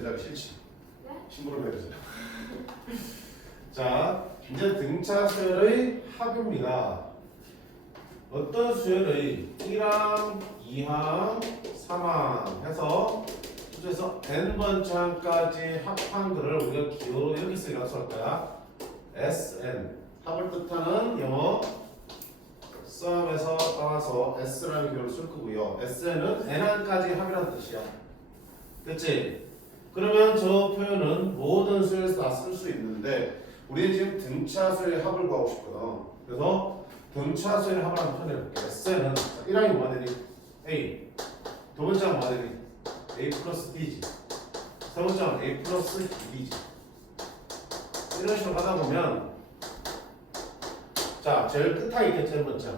배자기 싫지. 네? 신부름 해야 되잖아. 자, 이제 등차 수열의 합입니다. 어떤 수열의 1항, 2항, 3항 해서 수에서 n번째항까지 합한 글을 우리가 기호로 이렇게 쓰기로 할 거야. SN. 합을 뜻하는 영어 썸에서 따와서 S라는 기호를 쓸 거고요. SN은 n항까지 합이라는 뜻이야. 그치? 그러면 저 표현은 모든 수에서 다 쓸 수 있는데 우리는 지금 등차수의 합을 구하고 싶거든. 그래서 등차수의 합을 한번 표현해볼게. SN은 1항이 뭐가 되니? A. 두 번째가 뭐가 되니? A 플러스 B지. 세 번째는 A 플러스 B지. 이런 식으로 하다 보면 자, 제일 끝에 있겠죠, N번째.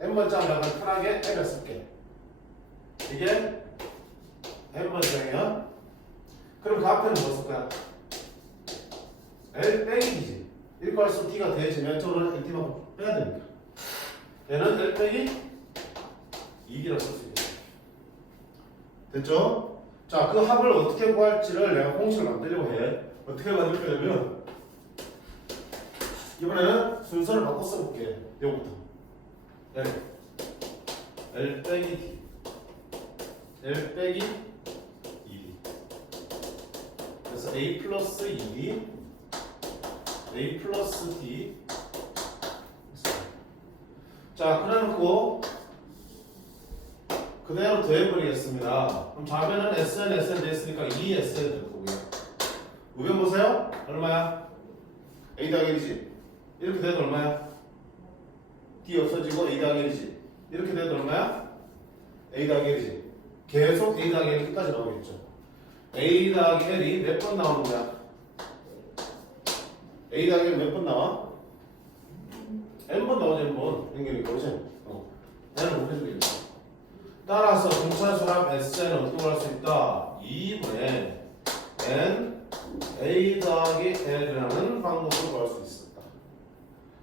N번째 약간 편하게 L을 쓸게. 이게 N번째야. 그럼 그 앞에는 뭐 쓸 거야? L 빼기 D지. 1 할수록 D가 대해지면 저거는 LT만 빼야 됩니다. 얘는 L 빼기 2D라고 쓸 수 있겠다. 됐죠? 자, 그 합을 어떻게 구할지를 내가 공식을 만들려고 해. 어떻게 만들 거냐면 이번에는 순서를 바꿔 써볼게. 요거부터 L 빼기 D L 빼기 2D. 그래서 A 플러스 2D A 플러스 D. 자, 그래놓고 그대로 더해버리겠습니다. 그럼 좌변은 SN, SN 됐으니까 2SN 될 거고요. 우변 보세요. 얼마야? A 더하기 1이지. 이렇게 돼도 얼마야? D 없어지고 A 더하기 1이지. 이렇게 돼도 얼마야? A 더하기 1이지. 계속 A 더하기 1 끝까지 나오겠죠. A 더하기 L이 몇 번 나오는 거야? A 더하기 1 몇 번 나와? N번 나오지 N번. 연결이니까 그렇지? N은 못 해주겠죠. 따라서 등차수합 SN은 어떻게 구할 수 있다? 2분의 N A 더하기 L이라는 방법으로 구할 수 있었다.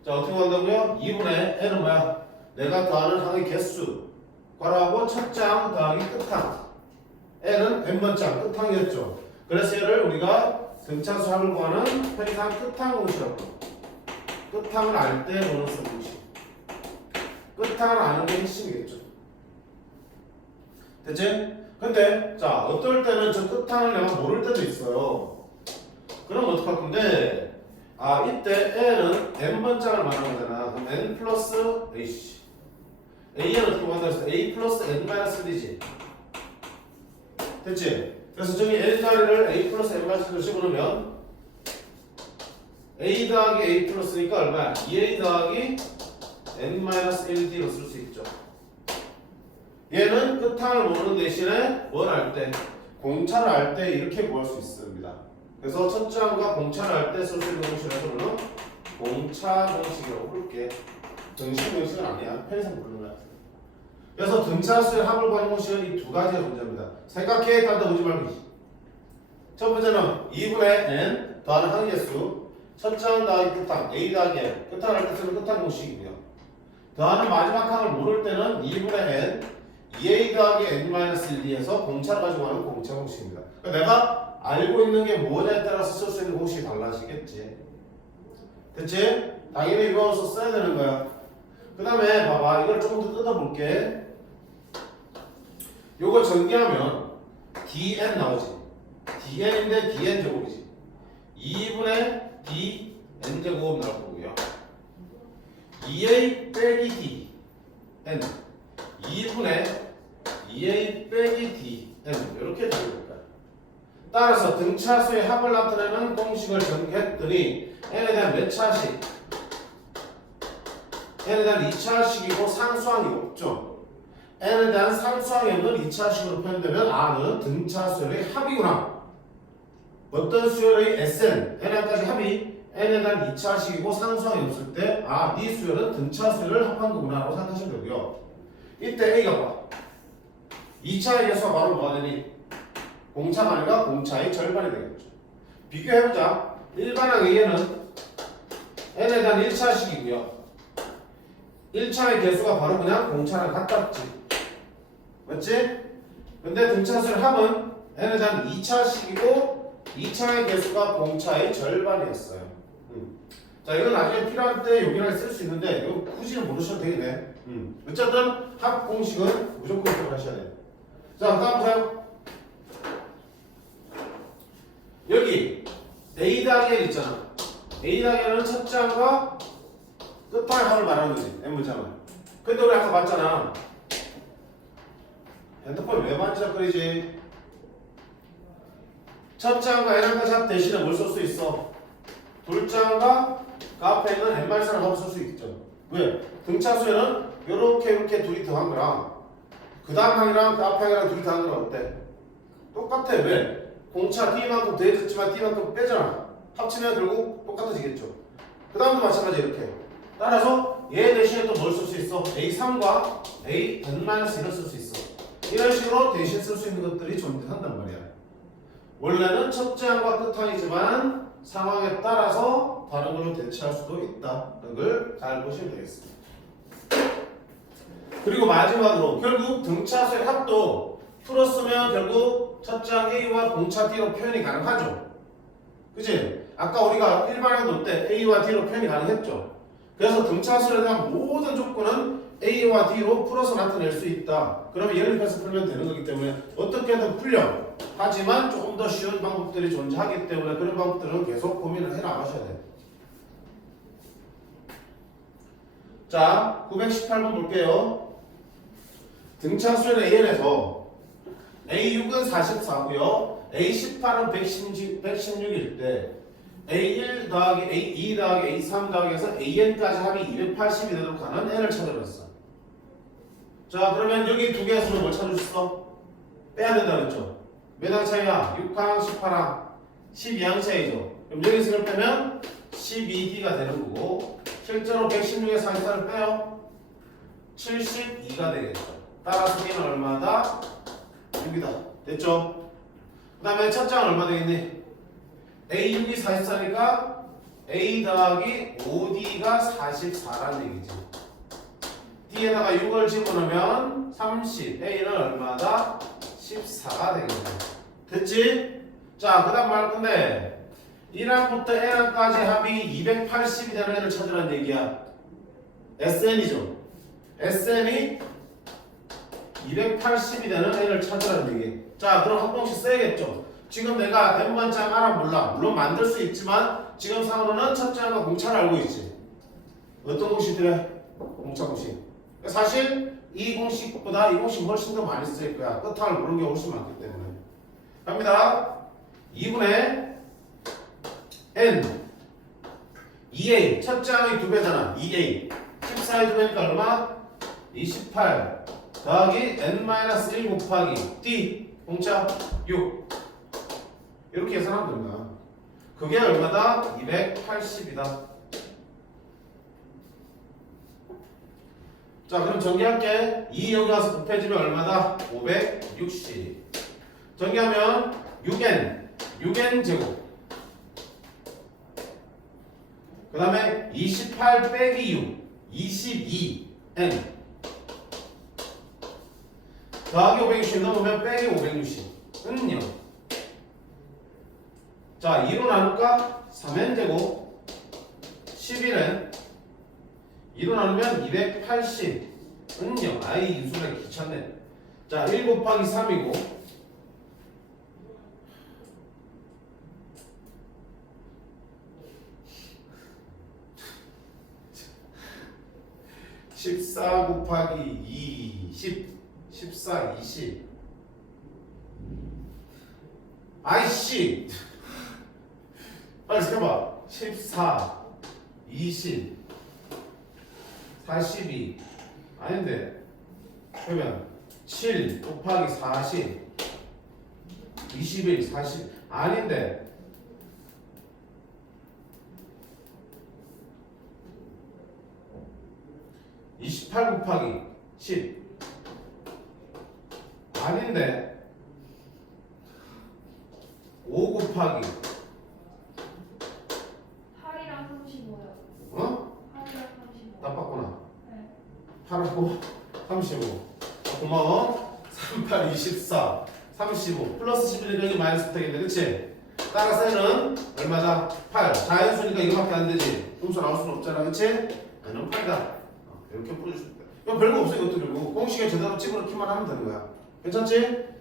자, 어떻게 구한다고요? 2분의 N은 뭐야? 내가 더하는 항의 개수 괄호하고 첫째 항 더하기 끝항. N은 N번째 항 끝항이었죠. 그래서 얘를 우리가 등차수합을 구하는 편의상 끝항 공식이라고 합니다. 끝항을 알 때 보는 쓰는 공식. 끝항을 아는 게 핵심이겠죠. 됐지? 근데 자, 어떨 때는 저 끝항을 내가 모를 때도 있어요. 그럼 어떡할 건데, 아, 이때 L은 N번장을 말하는 거잖아. 그럼 N 플러스 A씨. A는 어떻게 만들었어 A 플러스 N 마이너스 D지. 됐지? 그래서 저기 N 자리를 A 플러스 N 마이너스 D로 집어넣으면 A 더하기 A 플러스니까 얼마야? 2A 더하기 N 마이너스 1D로 쓸 수 있죠. 얘는 끝항을 모르는 대신에 뭘 할 때? 공차를 할 때 이렇게 구할 수 있습니다. 그래서 첫째 항과 공차를 할 때 쓸 수 있는 공식이라서 우리는 공차 공식이라고 부를게. 등식 공식은 아니야. 편의상 부르는 거야. 그래서 등차수의 합을 구하는 공식은 이 두 가지가 존재합니다. 생각해 따다 보지 말고. 첫 번째는 2분의 n 더하는 항의 개수. 첫째 항 더하기 끝항 A 더하기 n. 끝항을 할 때 쓰는 끝항 공식이고요. 더하는 마지막 항을 모를 때는 2분의 n 2a 더하기 n-1d에서 공차를 가지고 하는 공차 공식입니다. 그러니까 내가 알고 있는 게 뭐냐에 따라서 쓸 수 있는 공식이 달라지겠지. 됐지? 당연히 이거로서 써야 되는 거야. 그 다음에 봐봐, 이걸 조금 더 뜯어볼게. 요거 전개하면 dn 나오지. dn인데 dn 제곱이지. 2분의 dn 제곱 나올 거고요. 2a 빼기 d n 2분의 2a 빼기 d n 이렇게 되니까. 따라서 등차수의 합을 나타내는 공식을 전개했더니 n에 대한 몇 차식? n에 대한 2차식이고 상수항이 없죠. n에 대한 상수항이 없는 2차식으로 표현되면 아는 등차수열의 합이구나. 어떤 수열의 Sn, n까지 합이 n에 대한 2차식이고 상수항이 없을 때 아, 네 수열은 등차수열을 합한 거구나 라고 생각하시면 되고요. 이때 A가 봐. 2차의 개수가 바로 뭐가 되니? 공차가 아니라 공차의 절반이 되겠죠. 비교해보자. 일반항 A는 n에 대한 1차식이고요. 1차의 개수가 바로 그냥 공차랑 같았지. 맞지? 근데 등차수열 합은 n에 대한 2차식이고 2차의 개수가 공차의 절반이었어요. 자, 이건 나중에 필요할 때 용이하게 쓸 수 있는데 이거 굳이는 모르셔도 되겠네. 어쨌든 합 공식은 무조건 기억하셔야 돼요. 자, 그 다음 보세요. 여기 A 더하기 L 있잖아. A 더하기 L은 첫 장과 끝할 합을 말하는 거지. N문장은. 근데 우리 아까 봤잖아. 핸드폰 왜 만지작거리지? 첫 장과 N한까지 합 대신에 뭘 쓸 수 있어? 둘장과 그 앞에 있는 N말사를 합을 쓸 수 있죠. 왜? 등차수에는 이렇게 둘이 더한 거랑 그 다음 항이랑 그 앞에 항이랑 둘이 더한 거랑 어때? 똑같아. 왜? 공차 D만큼 더해졌지만 D만큼 빼잖아. 합치면 결국 똑같아지겠죠. 그 다음도 마찬가지 이렇게. 따라서 얘 대신에 또 뭘 쓸 수 있어? A3과 A-1을 쓸 수 있어. 이런 식으로 대신 쓸 수 있는 것들이 존재한단 말이야. 원래는 첫째 항과 끝항이지만 상황에 따라서 다른 걸로 대체할 수도 있다는 걸 잘 보시면 되겠습니다. 그리고 마지막으로 결국 등차수의 합도 풀었으면 결국 첫째 항 A와 공차 D로 표현이 가능하죠. 그치? 아까 우리가 일반항 놓을 때 A와 D로 표현이 가능했죠. 그래서 등차수에 대한 모든 조건은 A와 D로 풀어서 나타낼 수 있다. 그러면 연립해서 풀면 되는 거기 때문에 어떻게든 풀려. 하지만 조금 더 쉬운 방법들이 존재하기 때문에 그런 방법들은 계속 고민을 해나가셔야 돼요. 자, 918번 볼게요. 등차수의 AN에서 A6은 44고요. A18은 116일 때 A1 더하기 A2 더하기 A3 더하기 해서 AN까지 합이 280이 되도록 하는 N을 찾아냈어. 자, 그러면 여기 두 개의 수는 뭘 찾을 수 있어? 빼야 된다 그랬죠? 몇 항 차이야? 6항, 18항, 12항 차이죠. 그럼 여기 수를 빼면 12D가 되는 거고 실제로 116에 44를 빼요. 72가 되겠죠. 따라서 D는 얼마다? 6이다. 됐죠? 그 다음에 첫 장은 얼마 되겠니? A6이 44니까 A 더하기 5D가 44라는 얘기지. D에다가 6을 집어넣으면 30, A는 얼마다? 14가 되겠네. 됐지? 자, 그 다음 말 건데 1항부터 N항까지 합이 280이 되는 애를 찾으라는 얘기야. SN이죠. SN이 280이 되는 애를 찾으라는 얘기. 자, 그럼 한 공식 써야겠죠. 지금 내가 N번장 알아 몰라. 물론 만들 수 있지만 지금 상으로는 첫째 항과 공차를 알고 있지. 어떤 공식들에? 공차 공식. 사실 이 공식보다 이 공식 훨씬 더 많이 쓸 거야. 끝항을 모르는 게 훨씬 많기 때문에. 갑니다. 2분의 N 2A 첫째 항이 2배잖아. 2A 14의 2배니까 얼마? 28 더하기 N-1 곱하기 D 공차 6 이렇게 계산하면 됩니다. 그게 얼마다? 280이다. 자, 그럼 전개할게. 2 여기 와서 곱해지면 얼마다? 560. 전개하면 6n 제곱. 그 다음에 28 빼기 6, 22n. 더하기 560 넣으면 빼기 560은 0. 자, 2로 나눌까? 3n 제곱 11n 2로 나누면 280은 0. 아이, 유수가 귀찮네. 자, 1 곱하기 3이고 14 곱하기 20 14, 20 아이씨 빨리 세봐. 14 20 42 아닌데 그러면 7 곱하기 40 21 40 아닌데 28 곱하기 10 아닌데 5 곱하기 8이랑 35요. 어? 8이랑 35. 나빴구나. 네. 8하고 35 고마워. 38 24 35 플러스 11은 여기 마이너스 되겠네. 그치? 따라서 얘는 얼마다? 8. 자연수니까 이거밖에 안 되지. 음수 나올 수는 없잖아. 그치? 얘는 8이다. 이렇게 풀어주시면 돼. 이거 별거 없어. 이것도 결국 공식에 제대로 집어넣기만 하면 되는 거야. 괜찮지?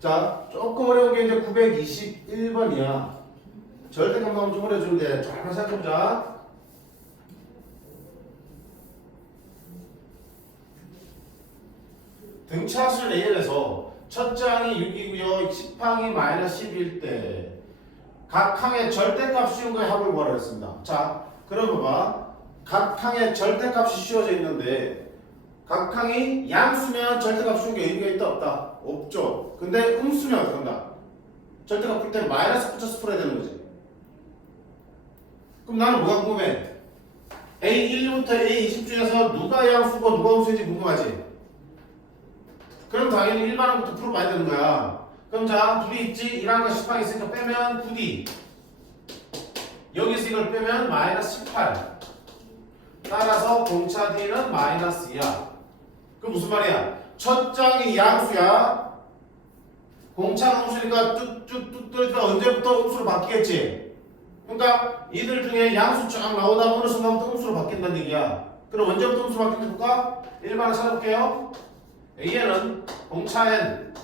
자, 조금 어려운 게 이제 921번이야. 절대값 나오면 좀 어려워지는데 조금만 생각해보자. 등차수 A에서 첫 장이 6이고요. 10항이 마이너스 10일 때 각 항의 절대값 씌운 거에 합을 구하라 했습니다. 자, 그럼 봐봐. 각 항의 절대값이 씌워져 있는데 각 항이 양수면 절대값 씌운 게 의미가 있다 없다? 없죠. 근데 음수면 어떻게 한다? 절대값 풀 때 마이너스 붙여서 풀어야 되는 거지. 그럼 나는 뭐가 궁금해? A1부터 A20 중에서 누가 양수고 누가 음수인지 궁금하지? 그럼 당연히 일반항부터 풀어봐야 되는 거야. 그럼 자, 둘이 있지? 1항과 10항 있으니까 빼면 9D. 여기서 이걸 빼면 마이너스 18. 따라서 공차 D는 마이너스 2야. 그 무슨 말이야? 첫 장이 양수야. 공차는 음수니까 뚝뚝뚝 떨어지다 언제부터 음수로 바뀌겠지? 그러니까 이들 중에 양수 쫙 나오다 어느 순간부터 음수로 바뀐다는 얘기야. 그럼 언제부터 음수로 바뀌는지 볼까? 1번을 찾아볼게요. A에는 공차 N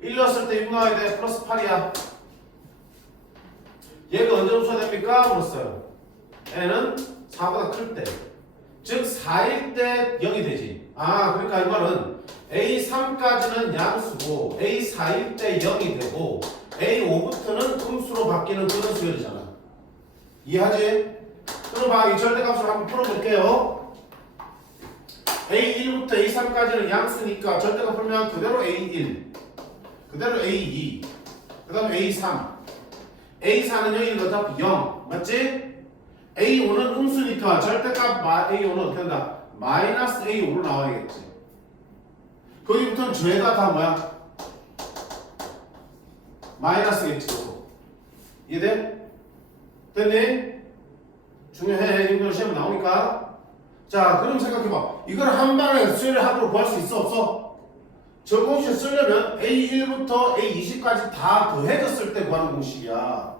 1 넣었을 때 6 나와야 돼. 플러스 8이야. 얘가 언제 음수가 됩니까? 물었어요. N은 4보다 클 때. 즉 4일 때 0이 되지. 아, 그러니까 이 말은 A3까지는 양수고 A4일 때 0이 되고 A5부터는 음수로 바뀌는 그런 수열이잖아. 이해하지? 그럼 봐, 이 절대값을 한번 풀어볼게요. A1부터 A3까지는 양수니까 절대값 풀면 그대로 A1 그대로 A2 그 다음에 A3 A4는 여기는 어차피 0 맞지? A5는 음수니까 절대값 A5는 어떻게 한다? 마이너스 A5로 나와야겠지. 거기부터는 죄가 다 뭐야? 마이너스겠지. 이해돼? 됐니? 중요해. 이거 시험 나오니까. 자, 그럼 생각해봐. 이걸 한 방에 수열의 합으로 구할 수 있어 없어? 저 공식 쓰려면 A1부터 A20까지 다 더해졌을 때 구하는 공식이야.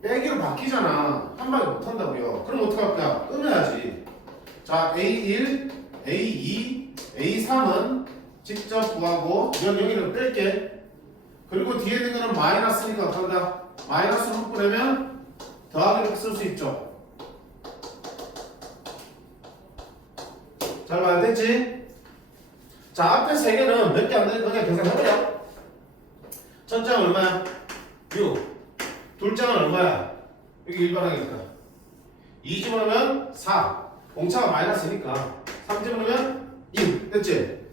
빼기로 바뀌잖아. 한 방에 못한다고요. 그럼 어떻게 할 거야? 끊어야지. 자, A1, A2, A3은 직접 구하고 이런 여기를 뺄게. 그리고 뒤에 있는 거는 마이너스니까 어떻게 한다? 마이너스로 묶으려면 더하기를 쓸 수 있죠. 잘 봐야 됐지? 자, 앞에 세 개는 몇 개 안 되는 거 그냥 계산해버려. 첫 장은 얼마야? 6. 둘 장은 얼마야? 여기 일반항이니까. 2 집어넣으면 4. 공차가 마이너스니까. 3 집어넣으면 1. 됐지?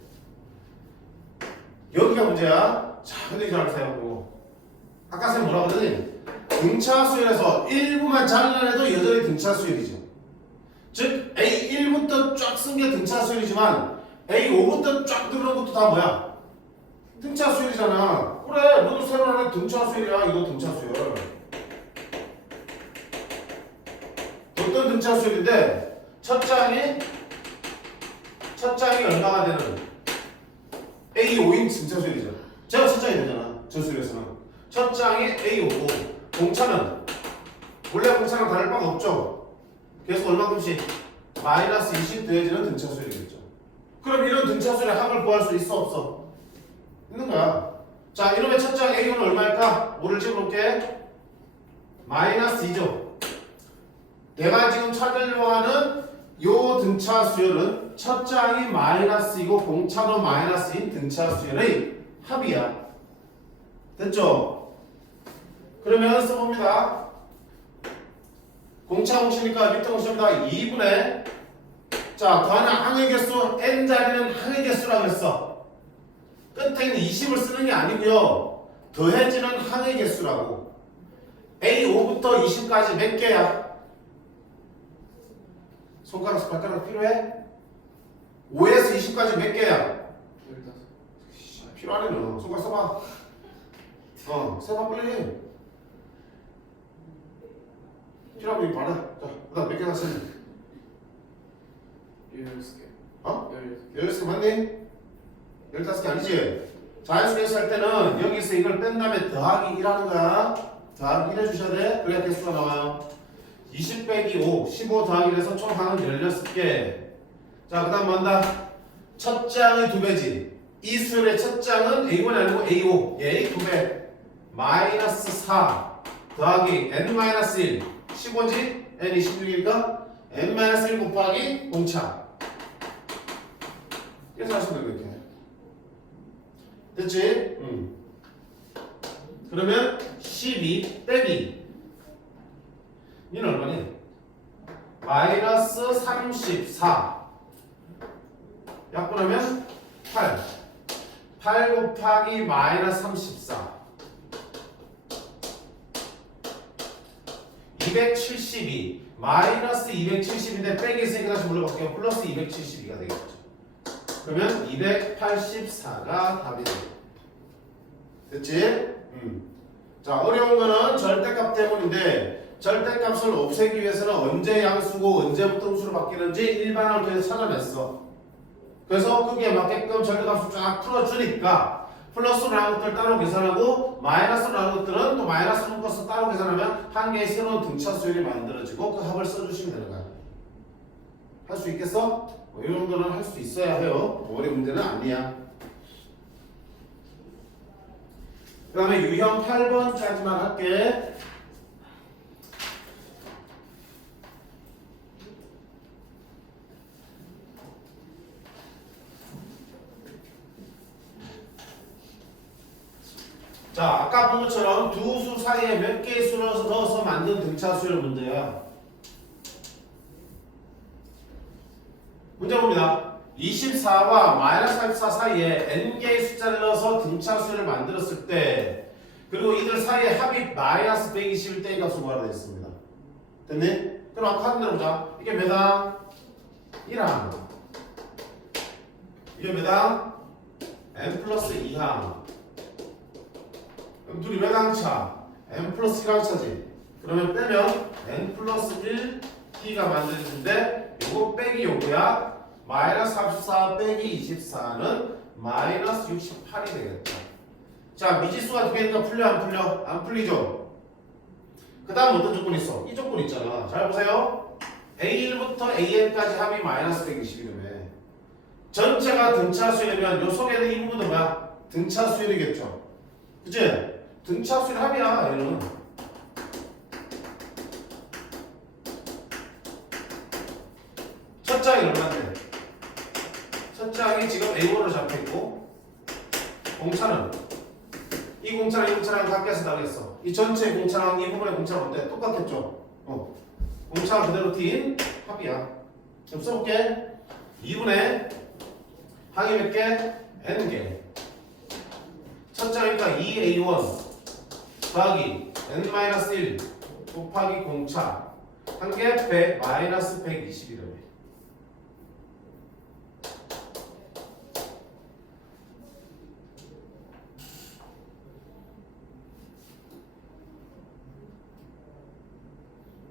여기가 문제야. 자, 근데 이거 알아서 해보고. 아까 쌤 뭐라고 하더니 등차 수열에서 일부만 잘라내도 여전히 등차 수열이죠. 즉 A1부터 쫙 쓴 게 등차 수열이지만 A5부터 쫙 들어온 것도 다 뭐야? 등차 수열이잖아. 그래, 너도 새로 하는 등차 수열이야. 이거 등차 수열. 어떤 등차 수열인데 첫 장이 얼마가 되는 A5인 등차 수열이죠. 제가 첫 장이 되잖아. 저 수열에서는 첫 장이 A5고 공차는 원래 공차랑 다를 바가 없죠. 계속 얼마큼씩 마이너스 20 더해지는 등차 수열이겠죠. 그럼 이런 등차 수열의 합을 구할 수 있어 없어? 있는 거야. 자, 이놈의 첫 장 A는 얼마일까? 뭐를 집어볼게. 마이너스 2죠. 내가 지금 찾으려고 하는 요 등차 수열은 첫 장이 마이너스이고 공차도 마이너스인 등차 수열의 합이야. 됐죠? 그러면 써봅니다. 공차 공식이니까 밑에 공식입니다. 2분의 자, 더하는 항의 개수 n자리는 항의 개수라고 했어. 끝에 있는 20을 쓰는 게 아니고요. 더해지는 항의 개수라고. A5부터 20까지 몇 개야? 손가락, 발가락 필요해? 5에서 20까지 몇 개야? 15. 필요하네 너. 손가락 써봐. 써봐 빨리. 필요하면 이거 말해. 자, 그 다음 몇 개나 쓰니? 어? 16개 맞니? 15개 아니지? 자연수계에서 할 때는 여기서 이걸 뺀 다음에 더하기 1 하는 거야. 더하기 1 해주셔야 돼. 그래야 개수가 나와요. 20 빼기 5, 15 더하기 1에서 총 항은 16개. 자, 그 다음 뭐한다? 첫 장의 2배지. 이 수열의 첫 장은 A1이 아니고 A5. 얘의 2배. 마이너스 4 더하기 N-1. 15지? N이 16이니까 N-1 곱하기 공차. 이렇게 하시면 되고 이렇게. 됐지? 그러면 12 빼기 이는 얼마니? 마이너스 34 약분하면 8 곱하기 마이너스 34 272 마이너스 270인데 빼기 있으니까 다시 물어볼게요. 플러스 272가 되겠죠. 그러면 284가 답이 되겠죠. 됐지? 자, 어려운 거는 절대값 때문인데 절대값을 없애기 위해서는 언제 양수고 언제부터 음수로 바뀌는지 일반화를 통해서 찾아냈어. 그래서 거기에 맞게끔 절대값을 쫙 풀어주니까 플러스로 나온 것들 따로 계산하고 마이너스로 나온 것들은 또 마이너스 묶어서 따로 계산하면 한 개의 새로운 등차 수열이 만들어지고 그 합을 써주시면 되는 거야. 할 수 있겠어? 뭐 이 정도는 할 수 있어야 해요. 어려운 문제는 아니야. 그 다음에 유형 8번까지만 할게. 자, 아까 본 것처럼 두 수 사이에 몇 개의 수를 넣어서 만든 등차 수열 문제야. 문제 봅니다. 24와 마이너스 34 사이에 n개의 숫자를 넣어서 등차 수열을 만들었을 때 그리고 이들 사이에 합이 마이너스 120일 때의 값을 구하라 되어 있습니다. 됐니? 그럼 아까 하던 대로 보자. 이게 몇당? 1항. 이게 몇당? n 플러스 2항. 그럼 둘이 몇항 차? n 플러스 1항 차지. 그러면 빼면 n 플러스 1t가 만들어지는데 요거 빼기 요거야. 마이너스 44 빼기 24는 마이너스 68이 되겠다. 자, 미지수가 두 개니까 풀려 안 풀려? 안 풀리죠? 그 다음 어떤 조건이 있어? 이 조건 있잖아. 잘 보세요. A1부터 AN까지 합이 마이너스 120이라며. 전체가 등차 수열이면 요 속에 있는 이 부분은 뭐야? 등차 수열이겠죠. 그치? 등차 수열 합이야 얘는. 첫 장이 얼마인데? 첫 장이 지금 A1으로 잡혀있고 공차는 이 공차랑 이 공차랑 밖에서 나겠어. 이 전체 공차랑 이 부분의 공차는 어때? 똑같겠죠? 공차가 그대로 띈 합이야. 좀 써볼게. 2분의 항이 몇 개? n개. 첫 장이니까 2a1 더하기 n-1 곱하기 공차 한 개 100 마이너스 120이라며.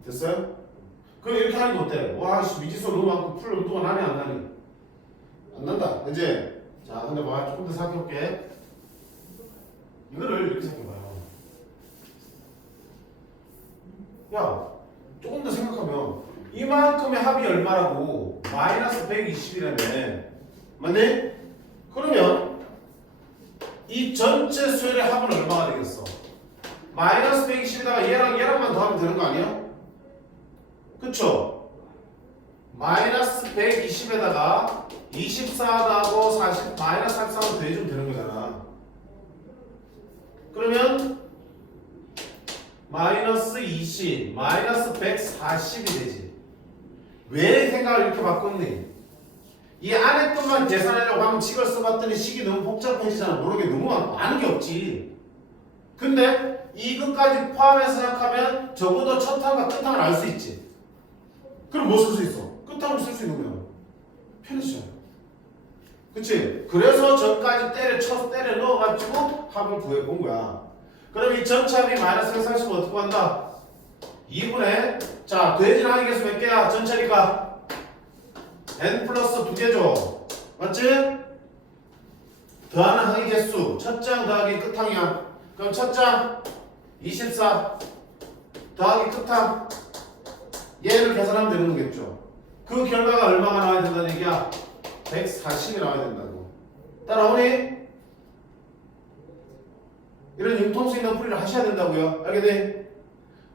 됐어요? 그럼 이렇게 하는 거 어때? 와, 씨, 미지수 너무 많고 풀 운동가 나니 안 나니? 안 난다. 그치? 자, 근데 봐, 조금 더 생각해볼게. 이거를 이렇게 생각해봐요. 야, 조금 더 생각하면 이만큼의 합이 얼마라고? 마이너스 120이라며. 맞니? 그러면 이 전체 수열의 합은 얼마가 되겠어? 마이너스 120에다가 얘랑 얘랑만 더하면 되는 거 아니야? 그쵸? 마이너스 120에다가 24하고 40 마이너스 34하면 더해주면 되는 거잖아. 그러면 마이너스 20 마이너스 140이 되지. 왜 생각을 이렇게 바꿨니? 이 안에 것만 계산하려고 하면 식을 써봤더니 식이 너무 복잡해지잖아. 모르는 게 너무 많은 게 없지. 근데 이것까지 포함해서 생각하면 적어도 첫 항과 끝 항을 알 수 있지. 그럼 뭐 쓸 수 있어? 끝항을 쓸 수 있는 거야. 편해지잖아. 그치? 그래서 전까지 때려 넣어가지고 합을 구해본 거야. 그럼 이 전체 합이 마이너스 140을 어떻게 구한다? 2분의 자, 더해진 항의 개수 몇 개야? 전체니까 n 플러스 2개죠. 맞지? 더하는 항의 개수 첫 장 더하기 끝항이야. 그럼 첫 장 24 더하기 끝항 얘를 계산하면 되는 거겠죠. 그 결과가 얼마가 나와야 된다는 얘기야? 140이 나와야 된다고. 따라오니? 이런 융통성 있는 풀이를 하셔야 된다고요. 알겠니?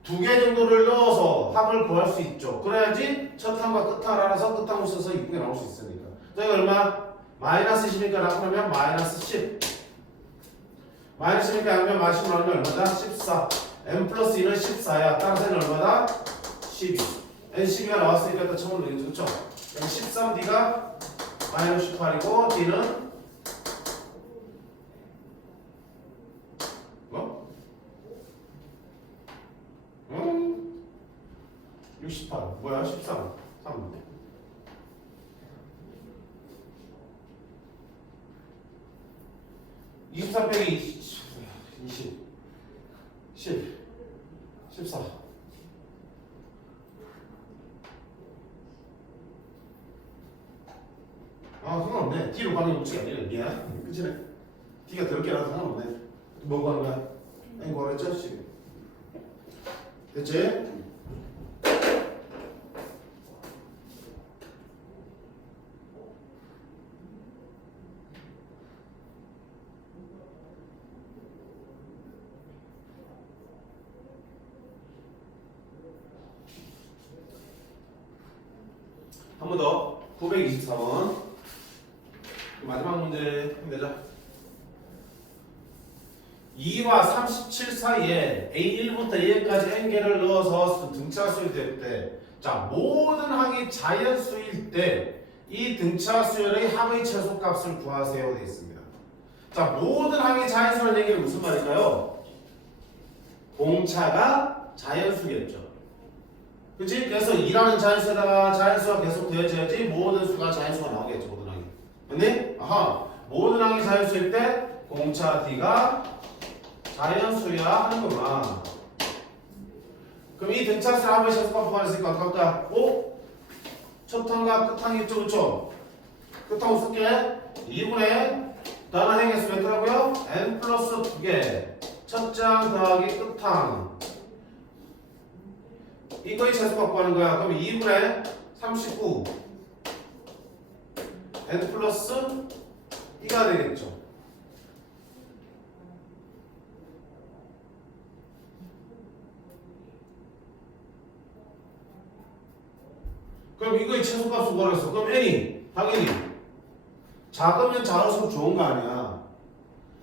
2개 정도를 넣어서 합을 구할 수 있죠. 그래야지 첫 항과 끝 항을 알아서 끝 항을 써서 이쁘게 나올 수 있으니까. 자, 이거 얼마? 마이너스 10이니까 나누면 마이너스 10. 마이너스 10이니까 양변 마이너스 10 나누면 얼마다? 14. n 플러스 2는 14야. 따라서 n 얼마다? 12. n 12가 나왔으니까 또 처음으로 되겠죠. 그쵸? 그럼 13d가 마이너스 18이고 d는 뭐? 68 뭐야? 13 3 23 빼기 20 10 14 상관없네. D로 가는 법칙이 아니네. 미안. 그치네. D가 더럽게 나와도 상관없네. 뭐 구하는 거야? N 구하랬죠? 10 됐지? 한 번 더. 923번. 마지막 문제 힘내자. 2와 37 사이에 A1부터 A까지 n개를 넣어서 등차수율이 될 때, 자, 모든 항이 자연수일 때 이 등차수열의 항의 최소값을 구하세요 되어 있습니다. 자, 모든 항이 자연수라는 얘기는 무슨 말일까요? 공차가 자연수겠죠. 그치? 그래서 2라는 자연수에다가 자연수가 계속 더해져야지 모든 수가 자연수가 나오겠죠. 모든 항이. 근데 아하, 모든 항이 자연수일 때 공차 D가 자연수야 하는구나. 그럼 이 등차수를 한번 최소값 구하니까 아깝다. 오? 첫 항과 끝 항이 있죠. 그쵸? 끝 항 쓸게. 2분의 더하는 행의 수 몇 개라고요? n 플러스 2개. 첫 장 더하기 끝 항. 이거의 최소값 구하는 거야. 그럼 2분의 39 n 플러스 2가 되겠죠. 그럼 이거의 최소값을 구하라 했어. 그럼 n이 당연히 작으면 작을수록 좋은 거 아니야.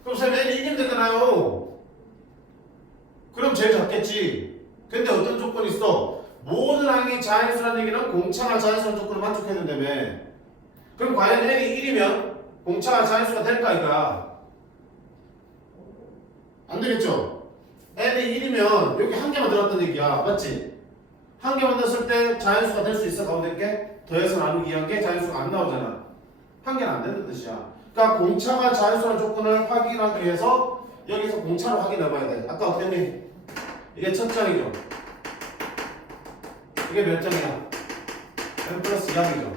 그럼 쌤 n이 1이면 되잖아요. 그럼 제일 작겠지. 근데 어떤 조건이 있어? 모든 항이 자연수라는 얘기는 공차가 자연수라는 조건을 만족해야 된다며. 그럼 과연 n이 1이면 공차가 자연수가 될까 이거야? 안 되겠죠? n이 1이면 여기 한 개만 들어갔던 얘기야. 맞지? 한 개만 넣었을 때 자연수가 될 수 있어? 가운데 게? 더해서 나누기 2한 게 자연수가 안 나오잖아. 한 개는 안 되는 뜻이야. 그러니까 공차가 자연수라는 조건을 확인하기 위해서 여기서 공차를 확인해봐야 돼. 아까 어떻게 했니? 이게 첫 장이죠. 이게 몇 장이야? n 플러스 2항이죠.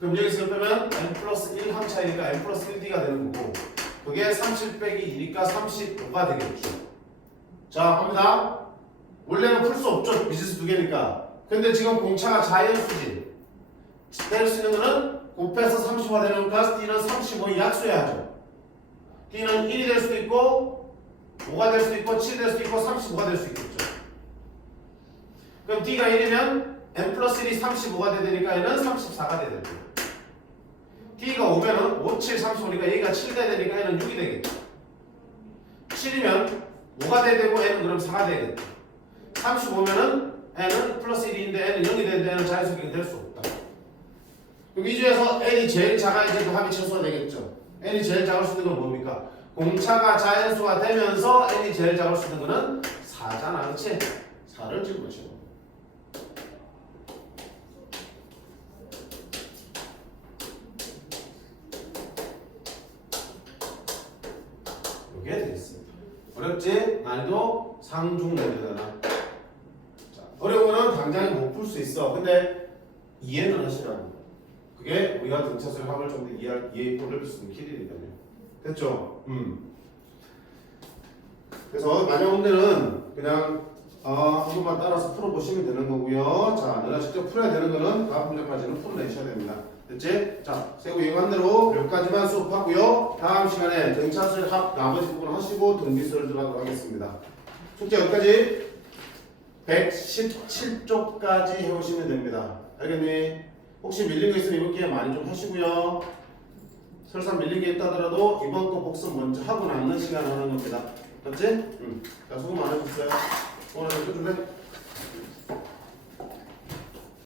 그럼 여기서 빼면 n 플러스 1 항 차이니까 n 플러스 1d가 되는 거고, 그게 37 빼기 2니까 35가 되겠죠. 자, 갑니다. 원래는 풀 수 없죠. 미지수 두 개니까. 근데 지금 공차가 자연수지. 될 수 있는 거는 곱해서 30가 되는 거니까 D는 35의 약수해야죠. D는 1이 될 수도 있고 5가 될 수도 있고 7이 될 수도 있고 35가 될 수 있겠죠. 그럼 D가 1이면 n 플러스 1이 35가 돼야 되니까 얘는 34가 돼야 되고, D가 5면은 5, 7, 35니까 얘가 7이 돼야 되니까 얘는 6이 되겠죠. 7이면 5가 돼야 되고 n은 그럼 4가 되겠죠. 35면은 n은 플러스 1인데 n은 0이 되는데 n은 자연수가 될 수 없다. 그럼 이 중에서 n이 제일 작아야지 그 합이 최소화 되겠죠. n이 제일 작을 수 있는 건 뭡니까? 공차가 자연수가 되면서 n이 제일 작을 수 있는 거는 4잖아. 그렇지? 4를 집어넣으시고. 이게 되겠습니다. 어렵지? 난이도 상중 난이도잖아. 어려운 거는 당장에 못 풀 수 있어. 근데 이해는 하시라고. 그게 우리가 등차수의 합을 좀 더 이해를 수 있는 길이니까요. 됐죠? 그래서 만약 문제는 그냥 한 번만 따라서 풀어보시면 되는 거고요. 자, 내가 직접 풀어야 되는 거는 다음 문제까지는 풀어내셔야 됩니다. 됐지? 자, 세고 이용한 대로 여기까지만 수업하고요. 다음 시간에 등차수의 합 나머지 부분 하시고 등비수를 들어가도록 하겠습니다. 숙제 여기까지 117쪽까지 해오시면 됩니다. 알겠니? 혹시 밀린 거 있으면 이번 기회에 많이 좀 하시고요. 설사 밀린 게 있다더라도 이번 거 복습 먼저 하고 남는 시간 하는 겁니다. 맞지? 자, 수고 많으셨어요. 오늘 좀 해줄래?